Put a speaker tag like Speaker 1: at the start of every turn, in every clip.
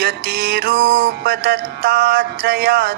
Speaker 1: यतिरूपदत्तात्रया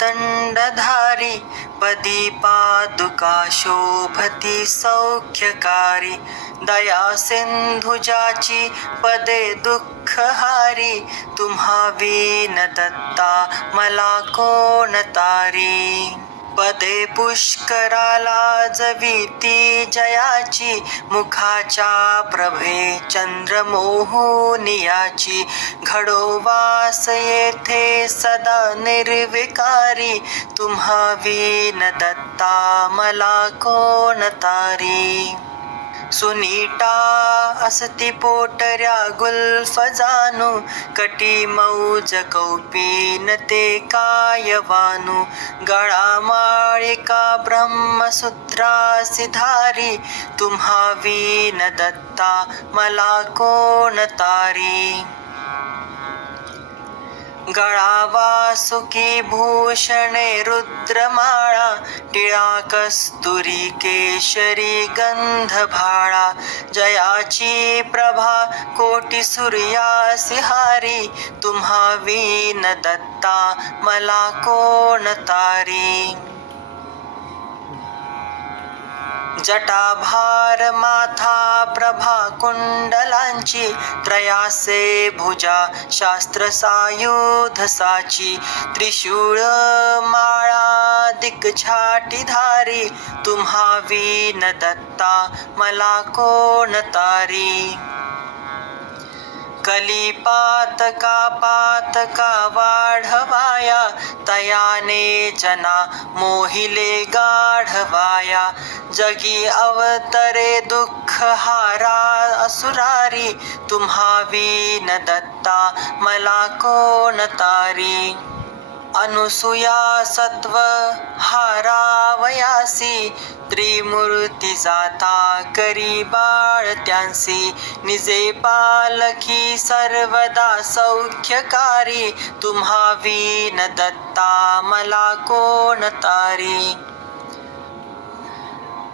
Speaker 1: दण्डधारी पदी पादुका शोभती सौख्यकारी दया सिन्धुजाची पदे दुःखहारी तुम्हा वीन दत्ता मला कोण तारी पदे पुष्कराला जविती जयाची मुखाच्या प्रभे चंद्रमोहनियाची. घडोवास येथे सदा निर्विकारी तुम्हा वीन दत्ता मला कोण तारी? सुनीटा असती पोटऱ्या गुल्फ जाणू कटी मौज कौपीन ते कायवानू गळा माळिका ब्रह्मसूत्रा सिधारी तुम्हा वीन दत्ता मला कोण तारी? गळावा सुखी भूषणे रुद्रमाळा टिळा कस्तुरी केशरी गंधभाळा जयाची प्रभा कोटी सूर्या सिहारी तुम्हा वीन दत्ता मला कोण तारी? जटाभार माथा प्रभा कुंडलांची त्रयासे भुजा शास्त्र सायुध साची त्रिशूळ माळा दिग्झाटी धारी तुम्हा विन दत्ता मला कोण तारी? कलिपातका पातका वाढवाया तयाने जना मोहिले गाढवाया. जगी अवतरे दुःख हारा असुरारी तुम्हा वीन दत्ता मला कोण तारी? अनुसूया सत्व हारावयासी त्रिमूर्ती जाता करी बाळ त्यांसी निजे पालखी सर्वदा सौख्यकारी तुम्हा वीन दत्ता मला कोण तारी?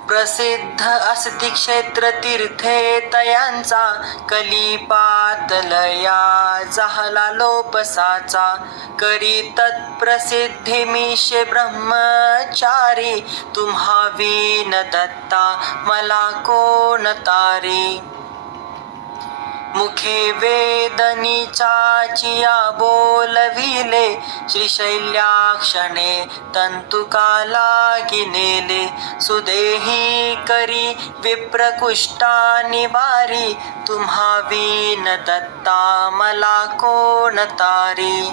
Speaker 1: प्रसिद्ध असती क्षेत्र तीर्थे तयांचा कलिपातलया झाला लोपसाचा. करी तत्प्रसिद्धी मिशे ब्रह्मचारी. तुम्हा वीन दत्ता मला कोण तारी? मुखे वेदनी चाचिया बोलविले श्रीशैल्याक्षणे तंतुकाला गिनेले. सुदेही करी विप्रकुष्टा निवारी तुम्हा वीन दत्ता मला कोण तारी?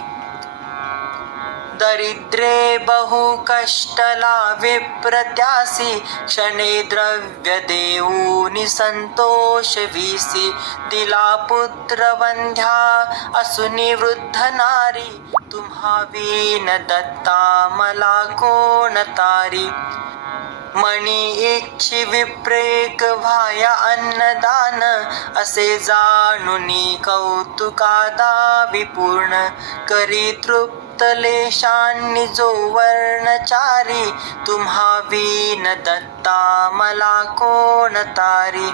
Speaker 1: दरिद्रे बहु कष्टला विप्रत्यासी क्षणे द्रव्य देऊनी संतोष विसी दिला पुत्र वंध्या असुनी वृद्ध नारी तुम्हा वीन दत्ता मला कोण तारी? मणी इच्छी विप्रेक व्हाया अन्नदान असे जाणुनी कौतुकादा विपूर्ण. करी तृप्त जो वर्णचारी तुम्हा वीन दत्ता मला कोण तारी?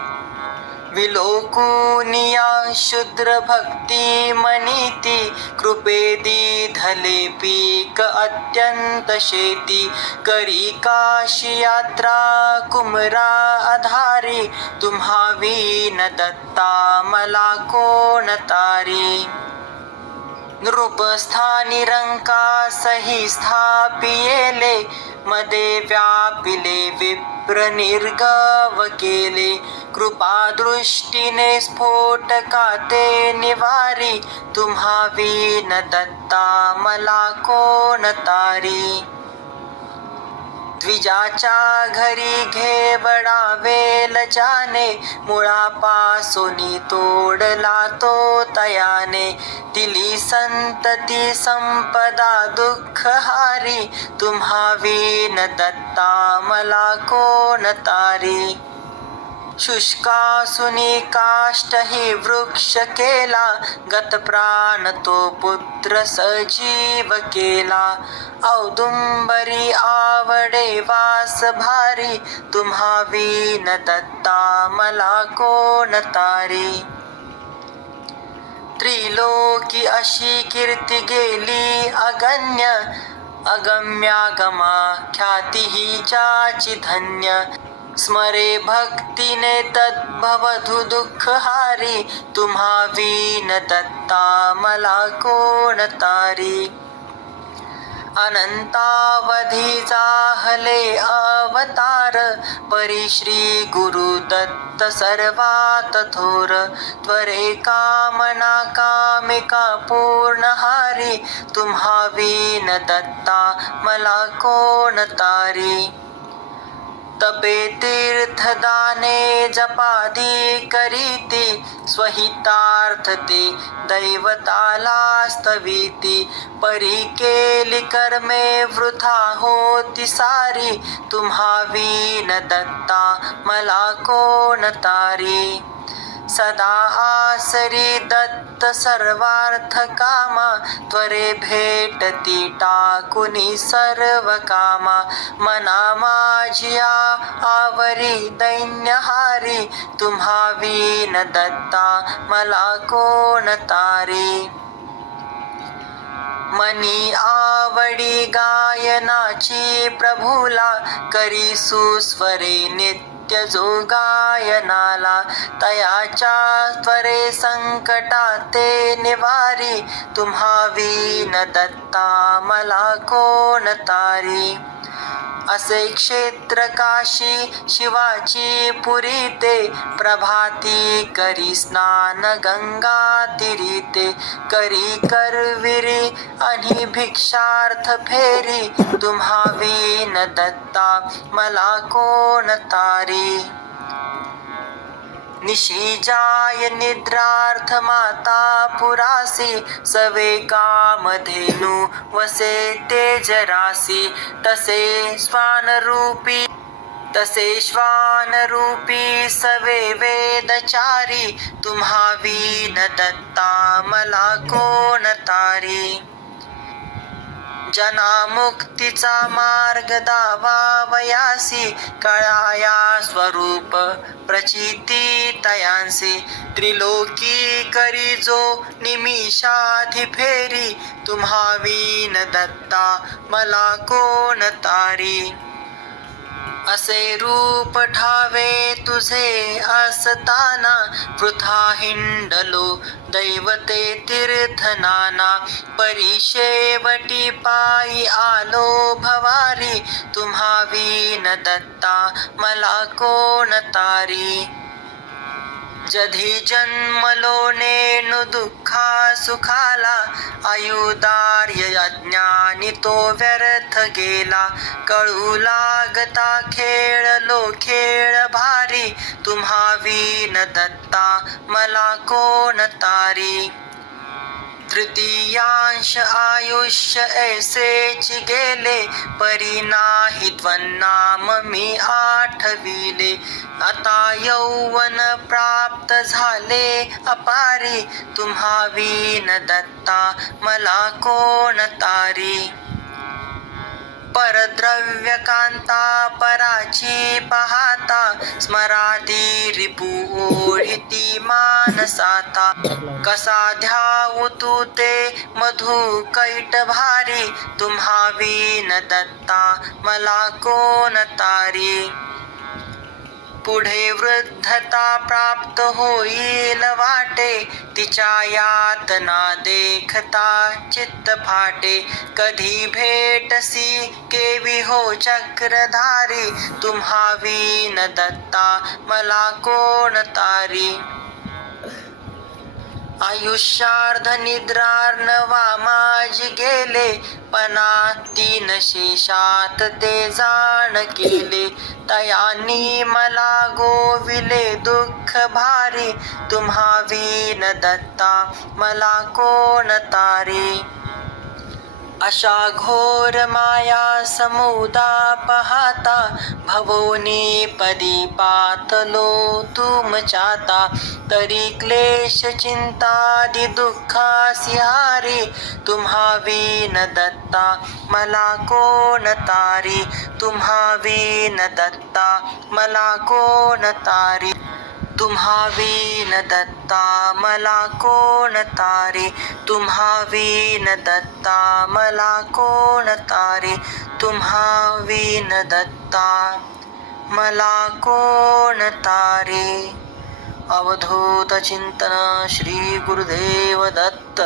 Speaker 1: विलोकुनिया शुद्र भक्ती मनीती कृपेदी धले पीक अत्यंत शेती। करी काशी यात्रा कुमरा आधारी तुम्हा वीन दत्ता मला कोण तारी। नृपस्थानी रंकासही स्थापियेले मदे व्यापिले विप्र निर्गव केले कृपादृष्टीने स्फोटका ते निवारी तुम्हा वीन दत्ता मला कोण तारी द्विजाच्या घरी घेवडा वेल जाने. मुळापासोनी तोडला तो तयाने. दिली संतती संपदा दुःख हारी. तुम्हा वीन दत्ता मला कोण तारी? शुष्कासुनी काष्ट हि वृक्ष केला गत प्राण तो पुत्र सजीव केला. औदुंबरी आवडे वास भारी तुम्हा वीन दत्ता मला कोण तारी? त्रिलोकी अशी कीर्ती गेली अगण्य अगम्यागमा ख्याती ही ज्याची धन्य. स्मरे भक्तीने तद्भवधु दुःखहारी तुम्हा वीन दत्ता मला कोण तारी? अनंतावधी जाहले अवतार परी श्री गुरु दत्त सर्वात थोर। त्वरे कामना कामिका पूर्णहारी तुम्हा वीन दत्ता मला कोण तारी? तपे तीर्थदाने जपादी करीती स्वहितार्थ ते दैवताला परी केली कर्मे वृथा होती सारी तुम्हा न दत्ता मला कोण तारी। सदा आसरी दत्त सर्वार्थ कामा त्वरे भेटती टाकुनी सर्व कामा मना माझिया आवरी दैन्यहारी तुम्हा वीन दत्ता मला कोण तारी? मनी आवडी गायनाची प्रभुला करी सुस्वरे नित्य जो गायनाला तयाच्या त्वरे संकटा ते निवारी तुम्हा वीन दत्ता मला कोण तारी? असे क्षेत्र काशी शिवाची पुरी ते प्रभाती करी स्नान गंगा तिरीते करी करविरी आणि भिक्षार्थ फेरी तुम्हा वीन दत्ता मला कोण तारी? निशी जाय निद्रार्थ माता पुरासी सवे कामधेनु वसे तेजरासी। तसे स्वानरूपी तसे श्वानरूपी सवे वेदचारी। तुम्हा वीन दत्ता मला कोण तारी? जना मुक्तीचा मार्ग दावावयासी कळाया स्वरूप प्रचिती तयांसी. त्रिलोकी करी जो निमिषाधी फेरी तुम्हा वीन दत्ता मला कोण तारी? असे रूप ठावे तुझे असताना वृथा हिंडलो दैवते तीर्थनाना परिशेवटी पायी आलो भवारी तुम्हा वीन दत्ता मला कोण तारी? जधी जन्मलो नेणु दुःखा सुखाला आयुदार्य अज्ञानी तो व्यर्थ गेला. कळू लागता खेळलो खेळ भारी तुम्हा वीन दत्ता मला कोण तारी? तृतीयांश आयुष्य ऐसेच गेले. परी नाही त्वन्नाम मी आठविले. आता यौवन प्राप्त झाले अपारी. तुम्हा वीन दत्ता मला कोण तारी? परद्रव्यकांता पराची पहाता स्मरादी रिपू मानसाता. कसा ध्याऊ तू ते मधु कैट भारी तुम्हा न दत्ता मला कोण तारी? पुढे वृद्धता प्राप्त होईल वाटे तिच्या यातना देखता चित्त फाटे. कधी भेटसी केवी हो चक्रधारी तुम्हा वीन दत्ता मला कोण तारी? आयुष्यार्ध निद्रार्णवा माझी गेले पणा तीन शेषात ते जाण केले. तयानी मला गोविले दुःख भारी तुम्हा वीन दत्ता मला कोण तारी? अशा घोर माया समुदा पाहता भवोनी पदी पातलो तुमच्याता तरी क्लेश चिंतादि दुःखासिहारी तुम्हा वीन दत्ता मला कोण तारी? तुम्हा वीन दत्ता मला कोण तारी? तुम्हा विन दत्ता मला कोण तारे? तुम्हा विन दत्ता मला कोण तारे? तुम्हा विन दत्ता मला कोण तारे? अवधूत चिंतन श्री गुरुदेव दत्त।